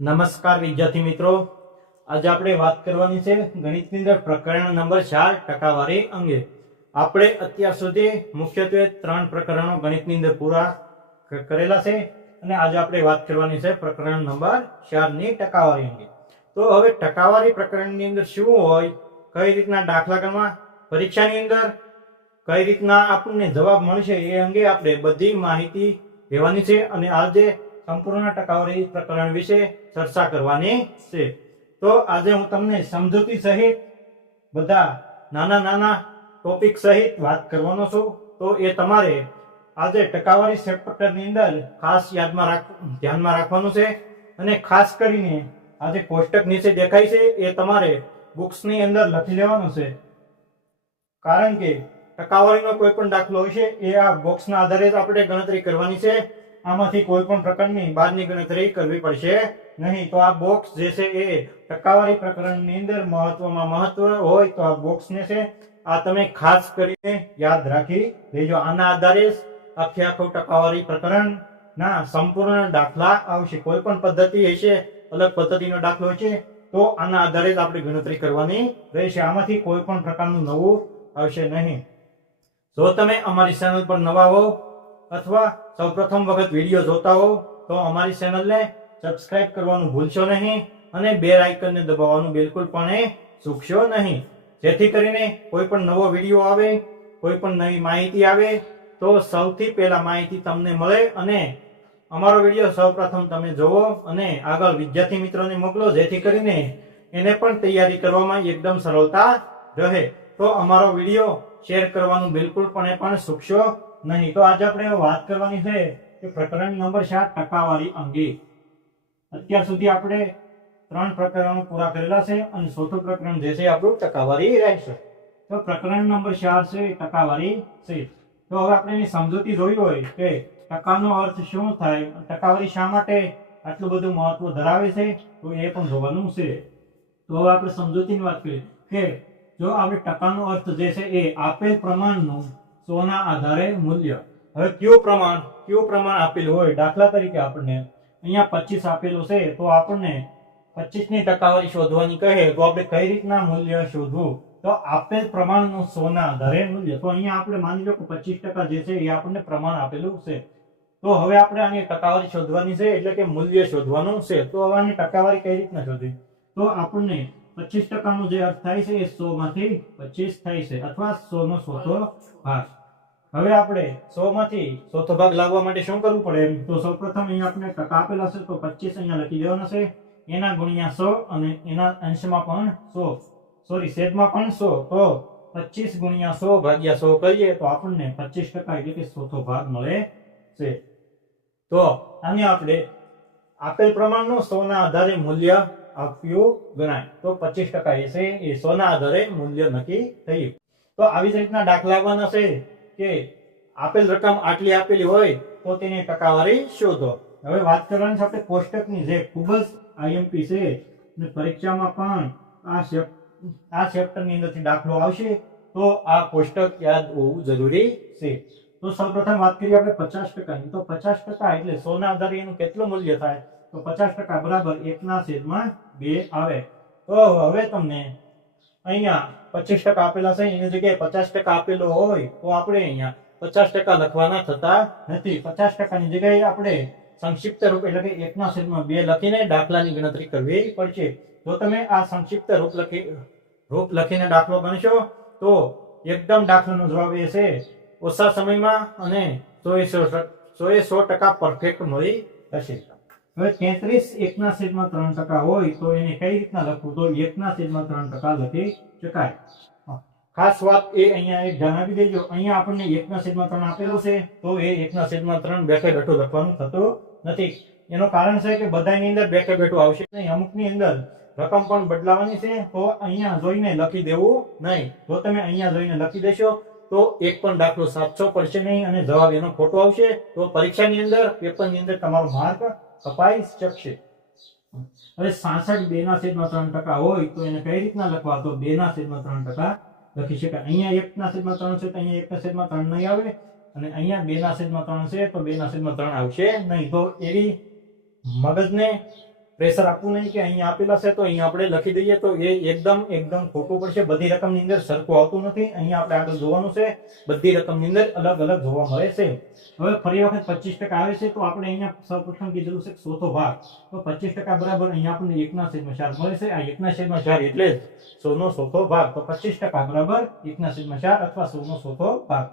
નમસ્કાર વિદ્યાર્થી મિત્રો. આજે આપણે વાત કરવાની છે ગણિતની અંદર પ્રકરણ નંબર ચાર, ટકાવારી અંગે. આપણે અત્યાર સુધી મુખ્યત્વે ત્રણ પ્રકરણો ગણિતની અંદર પૂરા કરેલા છે અને આજે આપણે વાત કરવાની છે પ્રકરણ નંબર ચારની, ટકાવારી અંગે. તો હવે ટકાવારી પ્રકરણની અંદર શું હોય, કઈ રીતના દાખલા ગણવા પરીક્ષાની અંદર કઈ રીતના આપણને જવાબ મળશે એ અંગે આપણે બધી માહિતી લેવાની છે અને આજે સંપૂર્ણ ટકાવારી પ્રકરણ વિશે ચર્ચા કરવાની છે. તો આજે હું તમને સમજૂતી સહિત બધા નાના નાના ટોપિક સહિત વાત કરવાનો છું. તો એ તમારે આજે ટકાવારી ચેપ્ટરની અંદર ખાસ યાદમાં રાખ, ધ્યાનમાં રાખવાનું છે. અને ખાસ કરીને આજે કોષ્ટક નીચે દેખાય છે, એ તમારે બુક્સની અંદર લખી લેવાનું છે. કારણ કે ટકાવારીનો કોઈ પણ દાખલો હશે, એ આ બોક્સના આધારે જ આપણે ગણતરી કરવાની છે. આમાંથી કોઈ પણ પ્રકારની બાદની ગણતરી કરવી પડશે નહીં. તો આ બોક્સ જે છે એ ટકાવારી પ્રકરણની અંદર મહત્વમાં મહત્વ હોય તો આ બોક્સને છે આ તમે ખાસ કરીને યાદ રાખી લેજો. આના આધારે આખે આખું ટકાવારી પ્રકરણ ના સંપૂર્ણ દાખલા આવશે. કોઈ પણ પદ્ધતિ હશે, અલગ પદ્ધતિનો દાખલો હશે તો આના આધારે જ આપણે ગણતરી કરવાની રહેશે. આમાંથી કોઈ પણ પ્રકારનું નવું આવશે નહીં. જો તમે અમારી ચેનલ પર નવા હો અથવા સૌપ્રથમ વખત વીડિયો જોતા હો તો અમારી ચેનલને સબસ્ક્રાઇબ કરવાનું ભૂલશો નહીં અને બેલ આઇકનને દબાવવાનું બિલકુલ પણ ચૂકશો નહીં. જેથી કરીને કોઈ પણ નવો વીડિયો આવે, કોઈ પણ નવી માહિતી આવે, તો સૌથી પહેલા માહિતી તમને મળે અને અમારો વીડિયો સૌપ્રથમ તમે જોવો અને આગળ વિદ્યાર્થી મિત્રોને મોકલો, જેથી કરીને એને પણ તૈયારી કરવામાં એકદમ સરળતા રહે. તો અમારો વીડિયો શેર કરવાનું બિલકુલ પણ પણ ચૂકશો નહીં, તો આજે આપણે વાત કરવાની છે કે પ્રકરણ નંબર સાત, ટકાવારી અંગે. અત્યાર સુધી આપણે ત્રણ પ્રકરણો પૂરા કરેલા છે અને ચોથું પ્રકરણ જે છે આપણું ટકાવારી રહેશે. તો પ્રકરણ નંબર ચાર છે ટકાવારી છે. તો હવે આપણે એની સમજૂતી જોઈ હોય કે ટકાનો અર્થ શું થાય, ટકાવારી શા માટે આટલું બધું મહત્વ ધરાવે છે, તો એ પણ જોવાનું છે. તો હવે આપણે સમજૂતીની વાત કરીએ કે જો આપણે ટકાનો અર્થ જે છે એ આપેલ પ્રમાણનું સોના આધારે મૂલ્ય. હવે કયું પ્રમાણ કયું પ્રમાણ આપેલું હોય, દાખલા તરીકે આપણને અહીંયા પચીસ આપેલું છે, તો આપણને પચીસની ટકાવારી શોધવાની કહે, તો આપણે કઈ રીતના મૂલ્ય શોધવું? તો આપેલ પ્રમાણનું સોના આધારે મૂલ્ય. તો અહીંયા આપણે માની લો કે પચીસ ટકા જે છે એ આપણને પ્રમાણ આપેલું છે. તો હવે આપણે આની ટકાવારી શોધવાની છે, એટલે કે મૂલ્ય શોધવાનું છે. તો હવે આની ટકાવારી કઈ રીતના શોધવી? તો આપણને પચીસ ટકાનો જે અર્થ થાય છે, એ સો માંથી પચીસ થાય છે, અથવા સો નો સોતો ભાગ. હવે આપણે સો માંથી ચોથો ભાગ લાવવા માટે શું કરવું પડે તો સૌપ્રથમ અહીંયા આપણે ટકા આપેલા છે, તો પચીસ અહીંયા લખી દેવાના છે. એના ગુણ્યા સો અને એના અંશમાં પણ સો. સોરી છેદમાં પણ સો. તો પચીસ ગુણ્યા સો ભાગ્યા સો કરીએ તો આપણને પચીસ ટકા એટલે કે ચોથો ભાગ મળે છે. તો આને આપણે આપેલ પ્રમાણનું સોના આધારે મૂલ્ય આપ્યું ગણાય. તો પચીસ ટકા એ છે, એ સોના આધારે મૂલ્ય નક્કી થયું. તો આવી જ રીતના દાખલા આવવાના છે. કે આપેલ રકમ આટલી આપેલી હોય તો તેની ટકાવારી શોધો. હવે વાત કરવાની આપણે કોષ્ટકની. જે ખૂબ જ આઈએમપી છે અને પરીક્ષામાં પણ આ આ ચેપ્ટરની અંદરથી દાખલો આવશે તો આ કોષ્ટક યાદ હોવું જરૂરી છે. તો સૌપ્રથમ વાત કરીએ આપણે પચાસ ટકાની. તો પચાસ ટકા એટલે સોના આધારે એનું કેટલું મૂલ્ય થાય? તો પચાસ ટકા બરાબર એકના છેદમાં બે આવે. તો હવે તમને અહીંયા પચીસ ટકા આપેલા છે, એની જગ્યાએ પચાસ ટકા આપેલો હોય તો આપણે અહીંયા પચાસ ટકા લખવાના થતા નથી. પચાસ ટકાની જગ્યાએ આપણે સંક્ષિપ્ત રૂપ એટલે કે એકના છેદમાં બે લખીને દાખલાની ગણતરી કરવી પડશે. જો તમે આ સંક્ષિપ્ત રૂપ લખી, રૂપ લખીને દાખલો ગણશો, તો એકદમ દાખલાનો જવાબ એ છે, ઓછા સમયમાં અને સો સો ટક- સો એ સો ટકા પરફેક્ટ મળી જશે. હવે તેત્રીસ એકના છેદમાં ત્રણ ટકા હોય તો એને કઈ રીતના લખવું? તો એકના છેદમાં ત્રણ ટકા લખી શકાય. ખાસ વાત એ અહીંયા એક જણાવી દેજો. અહીંયા આપણને એકના છેદમાં ત્રણ આપેલું છે, તો એ એકના છેદમાં ત્રણ બેઠે બેઠું લખવાનું થતું નથી. એનું કારણ છે કે બધાની અંદર બેઠે બેઠું આવશે નહીં. અમુકની અંદર રકમ પણ બદલાવાની છે, તો અહીંયા જોઈને લખી દેવું નહીં. જો તમે અહીંયા જોઈને લખી દેશો, તો એક પણ દાખલો સાચો પડશે નહીં અને જવાબ એનો ખોટો આવશે. તો પરીક્ષાની અંદર, પેપરની અંદર તમારો માર્ક કપાઈ શકશે હવે સાસઠ બે ના છેદમાં ત્રણ ટકા હોય તો એને કઈ રીતના લખવા? તો બે ના છેદમાં ત્રણ ટકા લખી શકાય. અહીંયા એક ના છેદમાં ત્રણ છે તો અહીંયા એક ના છેદમાં ત્રણ નહીં આવે. અને અહીંયા બે ના છેદમાં ત્રણ છે તો બે ના છેદમાં ત્રણ આવશે નહીં. તો એવી મગજને પ્રેશર આપવું નહીં કે અહીંયા આપેલા છે, તો અહીંયા આપણે લખી દઈએ તો એ એકદમ એકદમ ખોટું પડશે. બધી રકમની અંદર સરખું આવતું નથી. અહીંયા આપણે આગળ જોવાનું છે, બધી રકમની અંદર અલગ અલગ જોવા મળે છે. હવે ફરી વખત પચીસ ટકા આવે છે, તો આપણે અહીંયા સૌપ્રથમ કીધેલું છે ચોથો ભાગ. તો પચીસ ટકા બરાબર અહીંયા આપણને એકના છેદમાં ચાર મળે છે. આ એકના છેદમાં ચાર એટલે જ સોનો ચોથો ભાગ. તો પચીસ ટકા બરાબર એકના છેદમાં ચાર અથવા સોનો ચોથો ભાગ.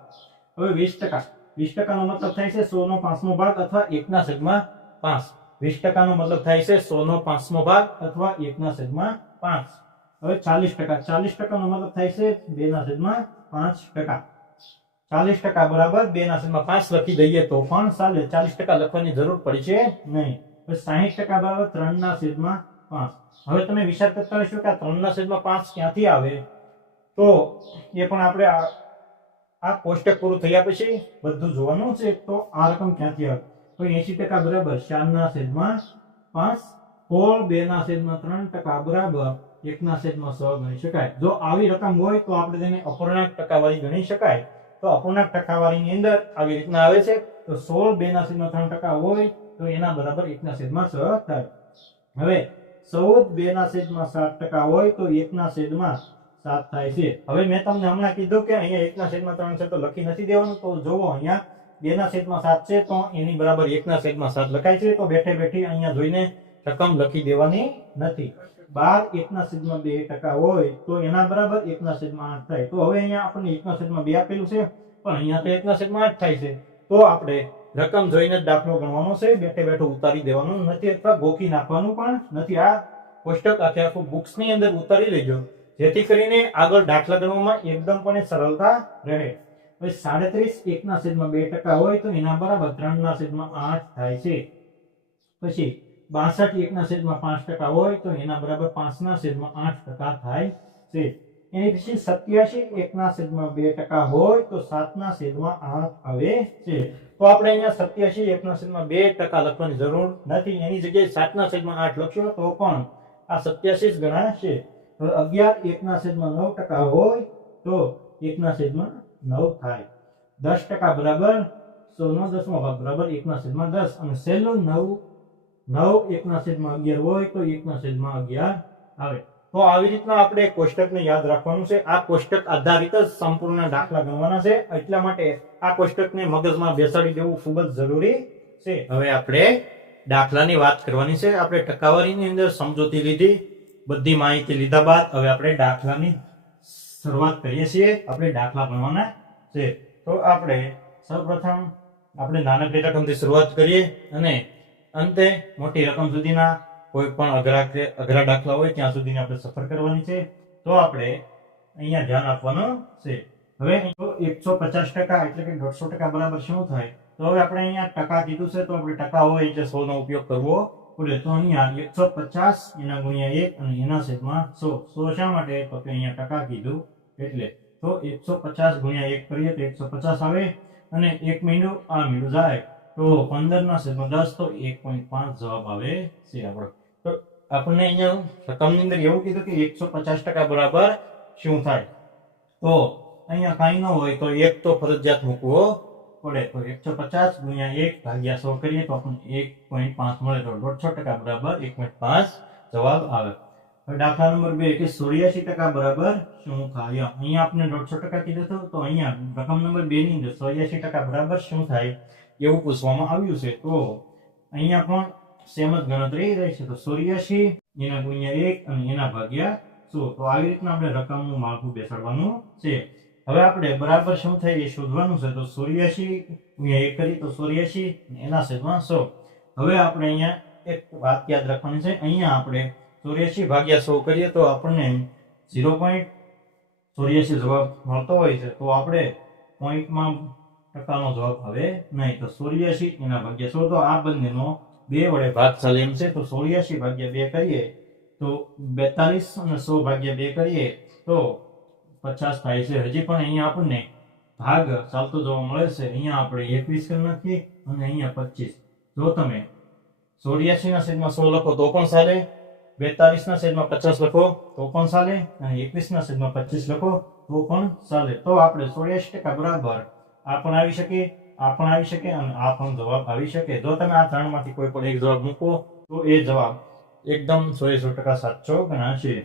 હવે વીસ ટકા. વીસ ટકાનો મતલબ થાય છે સોનો પાંચમો ભાગ અથવા એકના છેદમાં પાંચ. વીસ ટકાનો મતલબ થાય છે સોનો પાંચમો ભાગ અથવા એકના છેદમાં પાંચ. હવે ચાલીસ ટકા. ચાલીસ ટકાનો મતલબ થાય છે બેના છેદમાં પાંચ ટકા. ચાલીસ ટકા બરાબર બે ના છેદમાં પાંચ લખી દઈએ તો પણ ચાલે. ચાલીસ ટકા લખવાની જરૂર પડશે નહીં. હવે સાહીઠ ટકા બરાબર ત્રણ ના છેદમાં પાંચ. હવે તમે વિચાર કરતા હશો કે આ ત્રણ ના છેદમાં પાંચ ક્યાંથી આવે? તો એ પણ આપણે આ કોષ્ટક પૂરું થયા પછી બધું જોવાનું છે. તો આ રકમ ક્યાંથી આવે? તો એસી ટકા બરાબર ચાર ના છેદમાં પાંચ સોળ બે ના છેદમાં ત્રણ ટકા બરાબર એક ના છેદમાં છ ગણી શકાય. જો આવી રકમ હોય તો આપણે તેને અપૂર્ણાંક ટકાવારી ગણી શકાય. તો અપૂર્ણાંક ટકાવારીની અંદર આવી રીતના આવે છે. તો સોળ બે ના છેદમાં ત્રણ ટકા હોય તો એના બરાબર એક ના છેદમાં છ થાય. હવે ચૌદ બે ના છેદમાં સાત ટકા હોય તો એક ના છેદમાં સાત થાય છે. હવે મેં તમને હમણાં કીધું કે અહીંયા એક ના છેદમાં ત્રણ છે તો લખી નથી દેવાનું. તો જોવો અહીંયા બે ના છેદમાં સાત છે, તો એની બરાબર એક ના છેદમાં સાત લખાય છે, તો બેઠે બેઠી અહીંયા જોઈને રકમ લખી દેવાની નથી. બાર એકના છેદમાં બે ટકા હોય, તો એના બરાબર એકના છેદમાં આઠ થાય. તો હવે અહીંયા આપણને એકના છેદમાં બે આપેલું છે, પણ અહીંયા તો એકના છેદમાં આઠ થાય છે. તો આપણે રકમ જોઈને જ દાખલો ગણવાનો છે, બેઠે બેઠો ઉતારી દેવાનું નથી અથવા ગોખી નાખવાનું પણ નથી. આ કોષ્ટક આખે આખું બુક્સની અંદર ઉતારી લેજો, જેથી કરીને આગળ દાખલા ગણવામાં એકદમ પણ સરળતા રહે. હવે સાડત્રીસ એકના છેદમાં બે ટકા હોય તો એના બરાબર ત્રણના છેદમાં આઠ થાય છે. પછી બાસઠ એકના છેદમાં પાંચ ટકા હોય તો એના બરાબર પાંચના છેદમાં આઠ ટકા થાય છે. એની પછી સત્યાસી એકના છેદમાં બે ટકા હોય તો સાતના છેદમાં આઠ આવે છે. તો આપણે અહીંયા સત્યાસી એકના છેદમાં બે ટકા લખવાની જરૂર નથી. એની જગ્યાએ સાતના છેદમાં આઠ લખશો તો પણ આ સત્યાસી જ ગણાશે. અગિયાર એકના છેદમાં નવ ટકા હોય તો એકના છેદમાં નવ થાય. દસ ટકા બરાબર સોનો દસમો ભાગ બરાબર એકના છેદમાં દસ. અને છેલ્લું નવ નવ એકના છેદમાં અગિયાર હોય તો એકના છેદમાં અગિયાર આવે. તો આવી રીતના આપણે કોષ્ટકને યાદ રાખવાનું છે. આ કોષ્ટક આધારિત જ સંપૂર્ણ દાખલા ગણવાના છે. એટલા માટે આ કોષ્ટકને મગજમાં બેસાડી દેવું ખૂબ જ જરૂરી છે. હવે આપણે દાખલાની વાત કરવાની છે. આપણે ટકાવારીની અંદર સમજૂતી લીધી, બધી માહિતી લીધા બાદ હવે આપણે દાખલાની શરૂઆત કરીએ છીએ આપણે દાખલા ભણવાના છે તો આપણે સૌપ્રથમ આપણે નાનકડી રકમથી શરૂઆત કરીએ અને અંતે મોટી રકમ સુધીના કોઈ પણ અઘરા કે, અઘરા દાખલા હોય ત્યાં સુધીની આપણે સફર કરવાની છે. તો આપણે અહીંયા ધ્યાન આપવાનું છે. હવે એકસો પચાસ ટકા એટલે કે દોઢસો ટકા બરાબર શું થાય? તો હવે આપણે અહીંયા ટકા કીધું છે, તો આપણે ટકા હોય એટલે સો નો ઉપયોગ કરવો પડે. તો અહીંયા એકસો પચાસ એના ગુણ્યા એક અને એના સેટમાં સો. સો શા માટે? તો કે અહીંયા ટકા કીધું એટલે તો એકસો પચાસ ગુણ્યા એક કરીએ તો એકસો પચાસ આવે અને એક મહિનો આ મહિનો જાય તો પંદર ના છેદમાં દસ તો એક પોઈન્ટ પાંચ જવાબ આવે છે આપણો. તો આપણને અહીંયા રકમની અંદર એવું કીધું કે એકસો પચાસ ટકા બરાબર શું થાય? તો અહીંયા કાંઈ ન હોય તો એક તો ફરજિયાત મૂકવો પડે. તો એકસો પચાસ ગુણ્યા એક ભાગ્યા સો કરીએ તો આપણને એક પોઈન્ટ પાંચ મળે તો દોઢસો ટકા બરાબર એક પોઈન્ટ પાંચ જવાબ આવે. હવે દાખલા નંબર બે કે ચોર્યાસી ટકા બરાબર શું થાય? અહીંયા આપણે દોઢસો ટકા કીધું હતું, તો અહીંયા રકમ નંબર બે ની અંદર ચોર્યાસી ટકા બરાબર શું થાય? એવું પૂછવામાં આવ્યું છે. તો અહીંયા પણ સેમ જ ગણતરી રહેશે તો ચોર્યાસી એના ગુણ્યા એક અને એના ભાગ્યા સો તો આવી રીતના આપણે રકમનું માળખું બેસાડવાનું છે. હવે આપણે બરાબર શું થાય એ શોધવાનું છે. તો ચોર્યાસી ગુણ્યા એક કરી તો ચોર્યાસી એના સેદમાં સો હવે આપણે અહીંયા એક વાત યાદ રાખવાની છે. અહીંયા આપણે ચોર્યાસી ભાગ્યા સો કરીએ તો આપણને ઝીરો પોઈન્ટ ચોર્યાસી જવાબ મળતો હોય છે, તો આપણે પોઈન્ટમાં ટકાનો જવાબ આવે નહીં. તો ચોર્યાસી એના ભાગ્યા સો, તો આ બંનેનો બે વડે ભાગ ચાલે એમ છે, તો ચોર્યાસી ભાગ્યા બે કરીએ, તો બેતાલીસ અને સો ભાગ્યા બે કરીએ, તો પચાસ થાય છે. હજી પણ અહીંયા આપણને ભાગ ચાલતો જોવા મળે છે. અહીંયા આપણે એકવીસ કરી નાખીએ અને અહીંયા પચીસ. જો તમે ચોર્યાસી ના સેટમાં સો લખો તો પણ ચાલે. બેતાલીસ ના છેદમાં પચાસ લખો, તો પણ ચાલે? અને એકવીસ ના છેદમાં પચીસ લખો, તો પણ ચાલે? તો આપણે ચોર્યાસી ટકા બરાબર આ પણ આવી શકે, આ પણ આવી શકે, અને આ પણ જવાબ આવી શકે. જો તમે આ ત્રણમાંથી કોઈ પણ એક જવાબ મૂકો, તો એ જવાબ એકદમ સો એ સો ટકા સાચો ગણાશે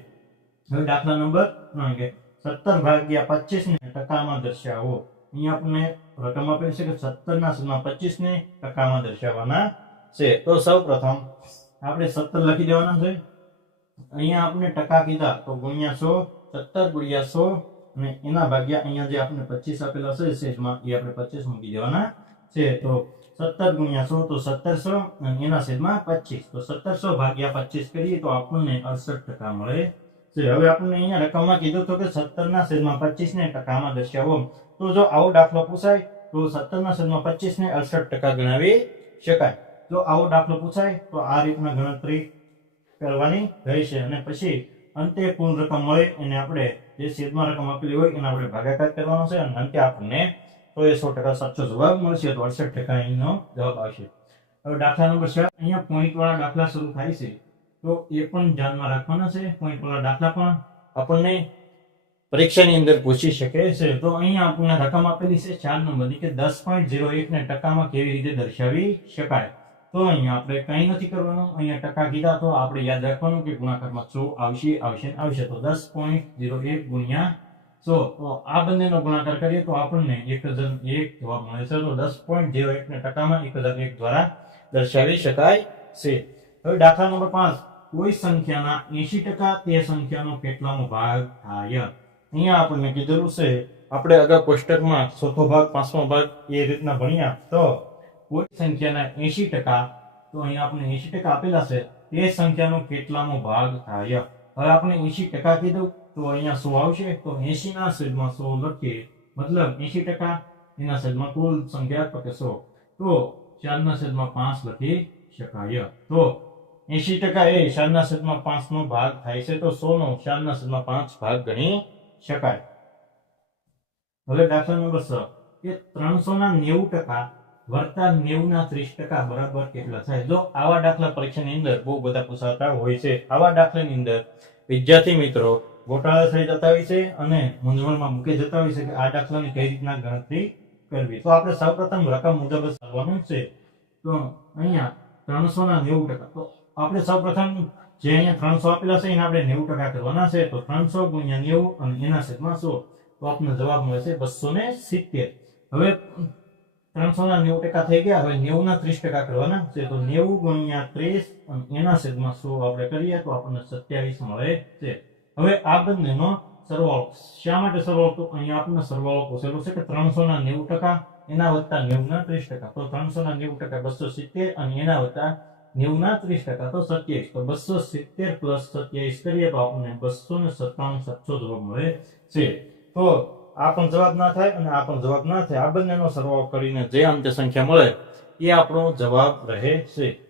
હવે દાખલા નંબર ત્રણ સત્તર ભાગ્યા પચીસ ને ટકામાં દર્શાવો. અહીંયા આપણે રકમ આપેલી છે કે સત્તર ના છેદમાં પચીસ ને ટકામાં દર્શાવવાના છે. તો સૌ પ્રથમ આપણે સત્તર લખી દેવાના છે. અહીંયા આપણે ટકા કીધા, તો ગુણ્યા સો, સત્તર ગુણ્યા સો, અને એના ભાગ્યા અહીંયા જે આપણે પચીસ આપેલા છે શેષમાં એ આપણે પચીસ મૂકી દેવાના છે. તો સત્તર ગુણ્યા સો, તો સત્તરસો, અને એના શેષમાં પચીસ. તો સત્તરસો ભાગ્યા પચીસ કરીએ તો આપણને અડસઠ ટકા મળે છે. હવે આપણને અહીંયા રકમમાં કીધું તો કે સત્તર ના છેદમાં પચીસ ને ટકામાં દર્શાવો. તો જો આવો દાખલો પૂછાય, તો સત્તર ના પચીસને અડસઠ ટકા ગણાવી શકાય. જો આવો દાખલો પૂછાય, તો આ રીતના ગણતરી કરવાની રહેશે અને પછી અંતે કુલ રકમ મળે એને આપણે જે છેદમાં રકમ આપેલી હોય એને આપણે ભાગાકાર કરવાનો છે. અને અંતે આપણને તો ટકા સાચો જવાબ મળશે. તો અડસઠ ટકા અહીંનો જવાબ આવશે. હવે દાખલા નંબર છ અહીંયા પોઈન્ટ વાળા દાખલા શરૂ થાય છે. તો એ પણ ધ્યાનમાં રાખવાના છે. પોઈન્ટ વાળા દાખલા પણ આપણને પરીક્ષાની અંદર પૂછી શકે છે. તો અહીંયા આપણને રકમ આપેલી છે ચાર નંબરની કે દસ પોઈન્ટ ઝીરો એક ને ટકામાં કેવી રીતે દર્શાવી શકાય? તો અહીંયા આપણે કંઈ નથી કરવાનું. અહીંયા ટકા કીધા તો આપણે યાદ રાખવાનું કે ગુણાકારમાં સો આવશે આવશે આવશે. તો દસ પોઈન્ટ ઝીરો એક ગુણ્યા સો. તો આ બંનેનો ગુણાકાર કરીએ તો આપણને એક હજાર એક જવાબ મળે છે. તો દસ પોઈન્ટ ઝીરો એક ને ટકામાં એક હજાર એક દ્વારા દર્શાવી શકાય છે. હવે દાખલા નંબર પાંચ. કોઈ સંખ્યાના એંશી ટકા તે સંખ્યાનો કેટલામો ભાગ થાય? અહીંયા આપણને કીધેલું છે. આપણે અગાઉ કોષ્ટકમાં ચોથો ભાગ, પાંચમો ભાગ એ રીતના ભણ્યા. તો કોઈ સંખ્યાના એંશી ટકા. તો અહીંયા આપણે એંશી ટકા આપેલા છે. તે સંખ્યાનો કેટલામો ભાગ થાય. હવે આપણે એંશી ટકા કીધું તો અહીંયા સો આવશે. તો એંશી ના છેદમાં સો લખીએ. મતલબ એંશી ટકા, એના છેદમાં કુલ સંખ્યા તો કે સો. તો ચારના છેદમાં પાંચ લખી શકાય. તો એંશી ટકા એ ચારના છેદમાં પાંચ નો ભાગ થાય છે. તો સો નો ચારના છેદમાં પાંચ ભાગ ગણી શકાય. હવે દાખલા નંબર છ. કે ત્રણસો ના નેવું ટકા વત્તા નેવુંના ત્રીસ ટકા બરાબર કેટલા થાય? જો આવા દાખલા પરીક્ષાની અંદર બહુ બધા પૂછાતા હોય છે, આવા દાખલાની અંદર વિદ્યાર્થી મિત્રો ગોટાળા થઈ જતા હોય છે અને મૂંઝવણમાં મૂકી જતા હોય છે કે આ દાખલાની કઈ રીતના ગણતરી કરવી? તો આપણે સૌપ્રથમ રકમ મુજબ કરવાનું છે. તો અહીંયા ત્રણસો ના નેવું ટકા. તો આપણે સૌપ્રથમ જે અહીંયા ત્રણસો આપેલા છે એને આપણે નેવું ટકા કરવાના છે. તો ત્રણસો ગુણ્યા નેવું અને એના છેદમાં સો. તો આપણને જવાબ મળે છે બસો ને સિત્તેર. હવે ત્રણસો ના નેવું ટકા થઈ ગયા હવે નેવું ના ત્રીસ ટકા કરવાના છે તો નેવું ગુણ્યા ત્રીસ, અને એના છેદમાં સો આપણે કરીએ, તો આપણને સત્યાવીસ મળે છે. હવે આ બંનેનો સરવાળો, શા માટે સરવાળો તો અહીંયા આપણને સરવાળો પૂછેલો છે કે ત્રણસો ના નેવું ટકા, એના વત્તા નેવું ના ત્રીસ ટકા. તો ત્રણસો ના નેવું ટકા બસો સિત્તેર, અને એના વત્તા નેવું ના ત્રીસ ટકા, તો સત્યાવીસ. તો બસો સિત્તેર પ્લસ સત્યાવીસ કરીએ, તો આપણને બસો ને સત્તાણું સાતસો જવાબ મળે છે. તો આ પણ જવાબ ના થાય અને આ પણ જવાબ ના થાય. આ બંનેનો સરવાળો કરીને જે અંતે સંખ્યા મળે, એ આપણો જવાબ રહે છે